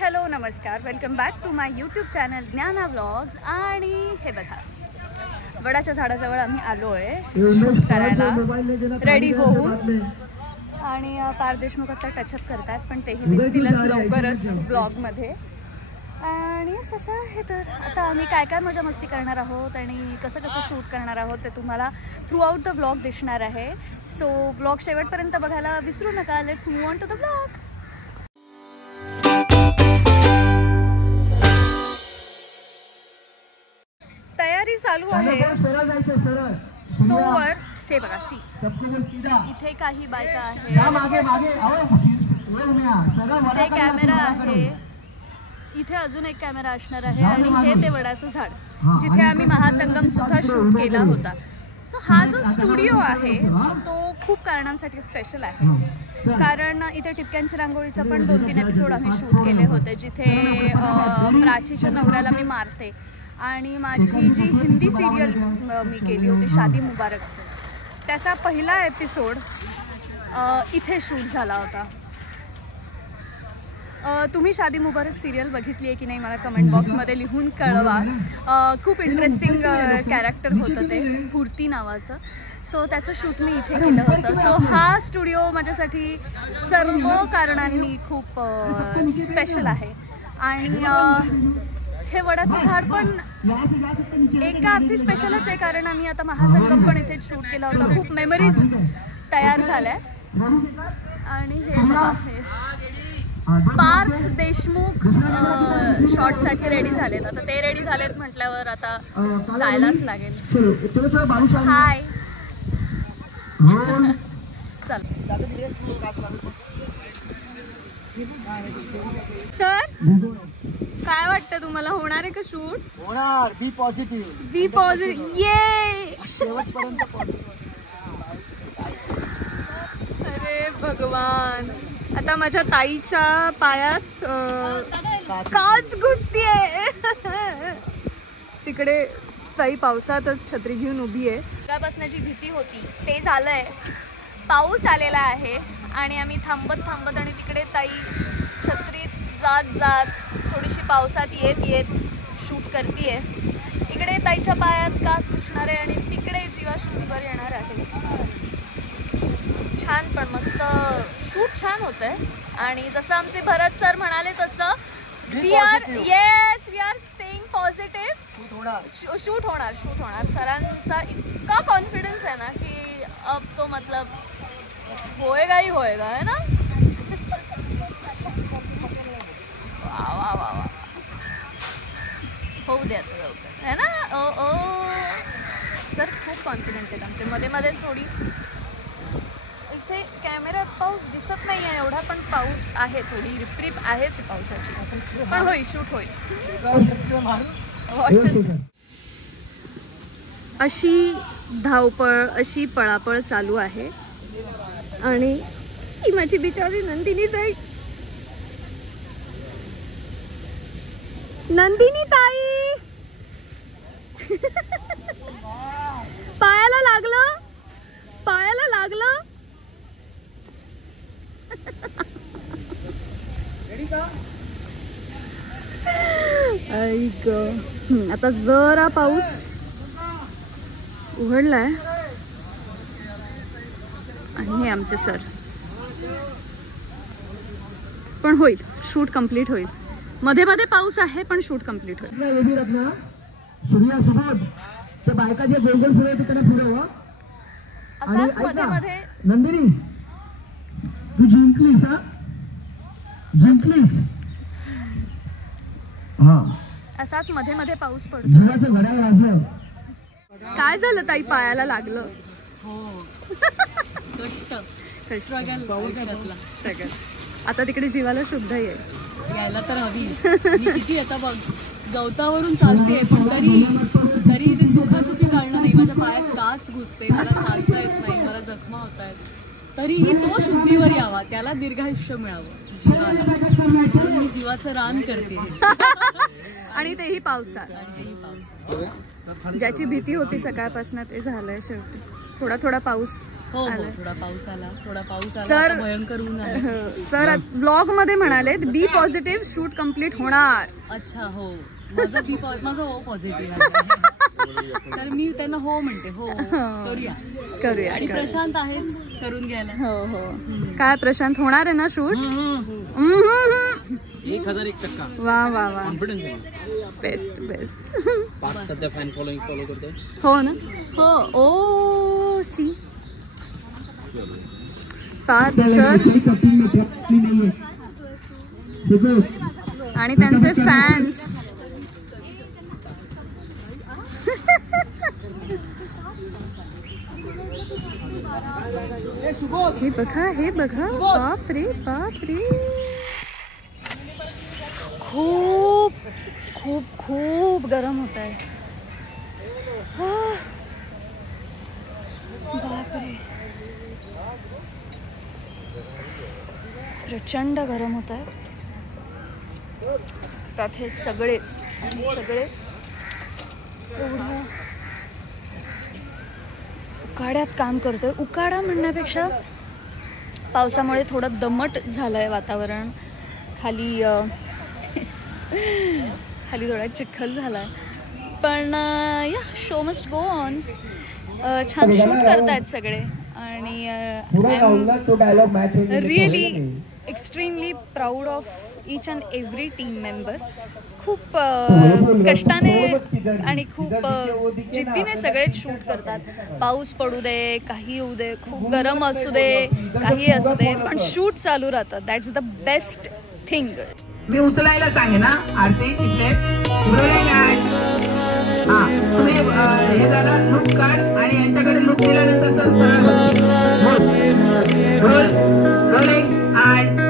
Hello नमस्कार, welcome back to my YouTube channel Gyana vlogs. आणि हे बघा, वडाच्या झाडाजवळ आम्ही आलो आहे शूट करायला रेडी होऊन. आणि पार देशमुख आता टचअप करतात, पण तेही दिसतीलच लवकरच ब्लॉगमध्ये. आणि असं आहे तर आता आम्ही काय काय मजा मस्ती करणार आहोत आणि कसं कसं शूट करणार आहोत ते तुम्हाला थ्रू आउट द ब्लॉग दिसणार आहे. सो ब्लॉग शेवटपर्यंत बघायला विसरू नका. Let's move on to the blog. तयारी चालू आहे. तोवर से बघा सी इथे काही बायका आहेत, इथे कॅमेरा आहे, इथे अजून एक कॅमेरा असणार आहे आणि हे ते वडाचं झाड जिथे आम्ही महासंगम सुद्धा शूट केला होता. सो हा जो स्टुडिओ आहे तो खूप कारणांसाठी स्पेशल आहे. कारण इथे टिपक्यांच्या रांगोळीचं पण 2-3 एपिसोड आम्ही शूट केले होते, जिथे प्राचीच्या नवऱ्याला मी मारते आणि माझी जी हिंदी सिरियल मी केली होती शादी मुबारक, त्याचा पहिला एपिसोड इथे शूट झाला होता. तुम्ही शादी मुबारक सिरियल बघितली आहे की नाही मला कमेंट बॉक्समध्ये लिहून कळवा. खूप इंटरेस्टिंग कॅरेक्टर होतं ते, पूर्ती नावाचं. सो त्याचं शूट मी इथे केलं होतं. सो हा स्टुडिओ माझ्यासाठी सर्व कारणांनी खूप स्पेशल आहे. आणि हे वडाचं झाड पण एका अर्थी स्पेशलच आहे, कारण आम्ही आता महासंगम पण इथे शूट केला होता. खूप मेमरीज तयार झाल्या. आणि हे बघा, हे पार्थ देशमुख शॉटसाठी रेडी झालेत. आता ते रेडी झालेत म्हटल्यावर आता जायलाच लागेल. हाय चल सर, काय वाटतं तुम्हाला, होणार आहे का शूट? होणार. बी पॉझिटिव्ह, बी पॉझिटिव्ह. ये शेवटपर्यंत. अरे भगवान, आता माझ्या ताईच्या पायात काच घुसतीये. तिकडे ताई पावसातच छत्री घेऊन उभी आहे. गा बसण्याची भीती होती ते झालंय. पाऊस आलेला आहे आणि आम्ही थांबत थांबत आणि तिकडे ताई छत्रीत जात जात थोडीशी पावसात येत येत शूट करतीये. इकडे ताईच्या पायात काच घुसणार आहे आणि तिकडे जीवा शूटिंगवर येणार आहे. छान, पण मस्त शूट छान होतंय. आणि जसं आमचे भरत सर म्हणाले तसं we are staying positive. Shoot होणार. सरांचा इतका कॉन्फिडन्स आहे ना की अब तो मतलब होएगा ही होएगा, है ना. वा वा वा, होऊ द्या लवकर, है ना. ओ सर खूप कॉन्फिडंट आहेत आमचे. मध्ये मध्ये थोडी इथे कॅमेऱ्यात पाऊस दिसत नाही आहे एवढा, पण पाऊस आहे, थोडी रिपरिप आहेच पावसाची, पण होईल, शूट होईल. अशी धावपळ, अशी पळापळ चालू आहे. आणि ही माझी बिचारी नंदिनी ताई, नंदिनी ताई पायाला लागलं, पायाला लागलं. ऐक, आता जरा पाऊस उघडलाय आणि हे आमचे सर. पण होईल, शूट कंप्लीट होईल. मध्ये मध्ये पाऊस आहे पण शूट कंप्लीट होईल. असाच मध्ये मध्ये नंदिनी तू जिंकलीस, जिंकलीस. असाच मध्ये मध्ये पाऊस पडतो. काय झालं ताई, पायाला लागलं? आता तिकडे जीवाला शुद्ध यायला तर हवी. किती आता बघ, गवतावरून चालते पण तरी ते सुखासुखी चालणं नाही. माझ्या पायात काच घुसते, मला चालता येत नाही, मला जखमा होत आहेत. तरीही तो शुद्धीवर यावा, त्याला दीर्घायुष्य मिळावं जीवाला, म्हणून मी जीवाचं रान करते. आणि तेही पावसात. ज्याची भीती होती सकाळपासून ते झालंय शेवटी. थोडा थोडा पाऊस हो आलाय. थोडा पाऊस आला सर- आता भयंकर ऊन आहे. सर ब्लॉग मध्ये म्हणाले बी पॉझिटिव्ह, शूट कम्प्लीट होणार. अच्छा हो माझं हो पॉझिटिव्ह आहे. तर मी त्यांना हो म्हणते हो करूया आणि प्रशांत आहेच करून घ्यायला. हो हो. काय प्रशांत, होणार आहे ना शूट? 1001% वा वा वा, कॉन्फिडन्स आहे. Best best. पाच सध्या फॅन फॉलोइंग फॉलो करतोय. हो ना. हो. ओ सी पाच सर आणि त्यांचे फॅन्स. हे बघा बाप रे बाप रे, खूप खूप खूप गरम होत आहे. बापरे, प्रचंड गरम होत आहे. त्यात हे सगळेच एवढं उकाड्यात काम करतोय. उकाडा म्हणण्यापेक्षा पावसामुळे थोडं दमट झालंय वातावरण. खाली थोडा चिखल झालाय, पण या शो मस्ट गो ऑन. छान शूट करतायत सगळे आणि I am really extremely proud of each and every team member. खूप कष्टाने आणि खूप जिद्दीने सगळेच शूट करतात. पाऊस पडू दे, काही येऊ दे, खूप गरम असू दे, काही असू दे, पण शूट चालू राहतं. That's the best thing. मी उचलायला सांगे ना आरती इथे तुम्ही हे झालं लुक काढ आणि यांच्याकडे लुक दिल्यानंतर रोलिंग अँड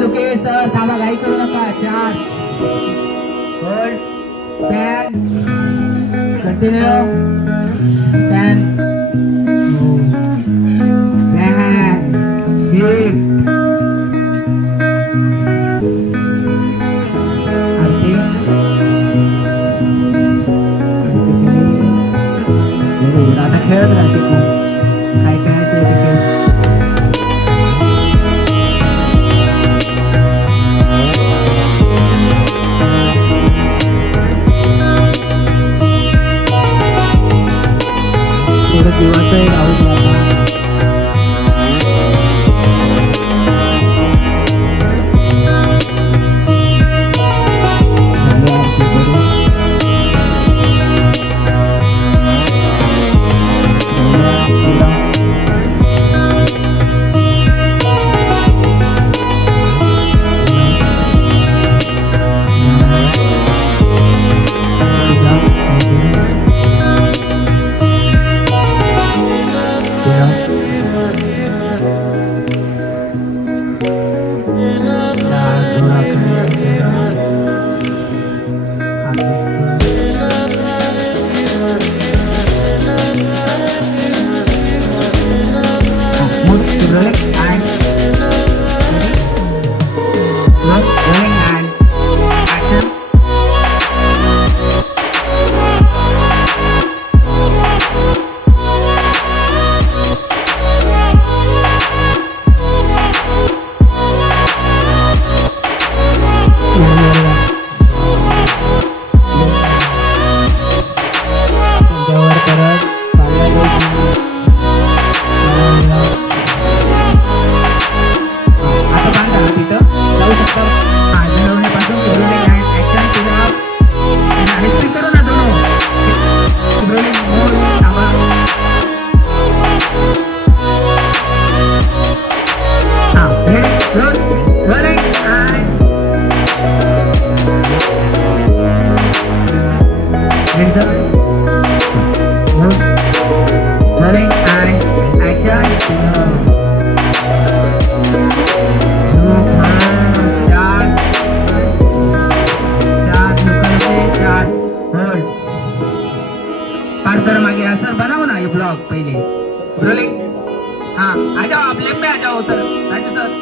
लुके सर थांबा, घाई करू नका. 4 होल्ड पॅन कंटिन्यू पॅन आता खेळत राहते. काय खेळायचं सर मागे सर बनाओ ना ये ब्लॉग पहले रोलिंग। हाँ आ जाओ आप लेफ्ट में आ जाओ सर। राजू सर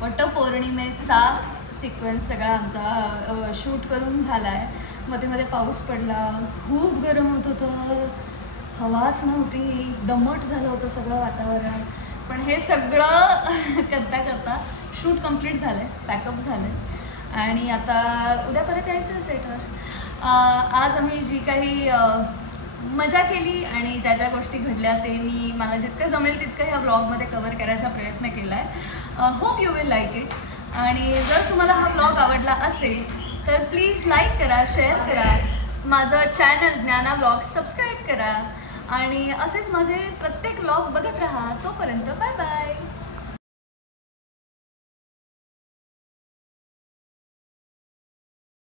वटपौर्णिमेचा सिक्वेन्स सगळा आमचा शूट करून झाला आहे. मध्ये मध्ये पाऊस पडला, खूप गरम होत होतं, हवाच नव्हती, दमट झालं होतं सगळं वातावरण. पण हे सगळं करता करता शूट कंप्लीट झालं आहे, पॅकअप झालं आहे आणि आता उद्या परत यायचं आहे सेटवर. आज आम्ही जी काही मजा केली आणि ज्या ज्या गोष्टी घडल्या ते मी मला जितकं जमेल तितकं ह्या ब्लॉगमध्ये कवर करायचा प्रयत्न केला आहे. Hope you will like it. आणि जर तुम्हाला हा ब्लॉग आवडला असेल तर प्लीज लाईक करा, शेअर करा, माझं चॅनल ज्ञाना ब्लॉग सबस्क्राईब करा आणि असेच माझे प्रत्येक ब्लॉग बघत राहा. तोपर्यंत बाय बाय.